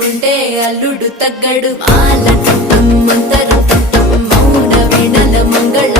చేసుకుంటే అల్లుడు తగ్గడు మాల చుట్టం మంతర చుట్టం మౌన వీణల మంగళ